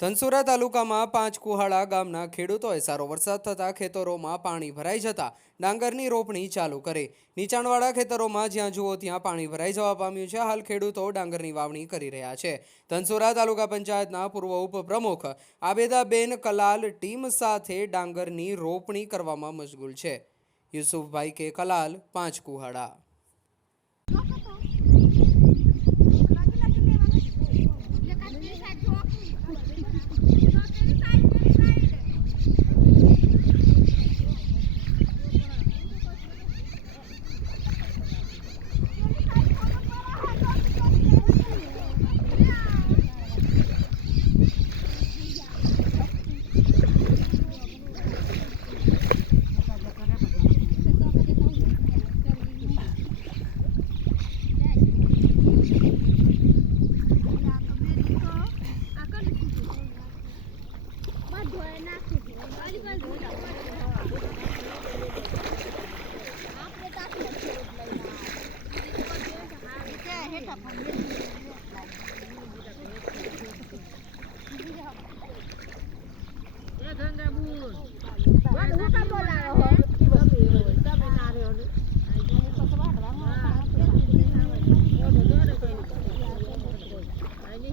ધનસુરા તાલુકામાં પાંચકુહાડા ગામના ખેડૂતોએ સારો વરસાદ થતાં ખેતરોમાં પાણી ભરાઈ જતા ડાંગરની રોપણી ચાલુ કરી। નીચાણવાળા ખેતરોમાં જ્યાં જુઓ ત્યાં પાણી ભરાઈ જવા પામ્યું છે। હાલ ખેડૂતો ડાંગરની વાવણી કરી રહ્યા છે। ધનસુરા તાલુકા પંચાયતના પૂર્વ ઉપપ્રમુખ આબેદાબેન કલાલ ટીમ સાથે ડાંગરની રોપણી કરવામાં મશગુલ છે। યુસુફભાઈ કે કલાલ, પાંચકુહાડા।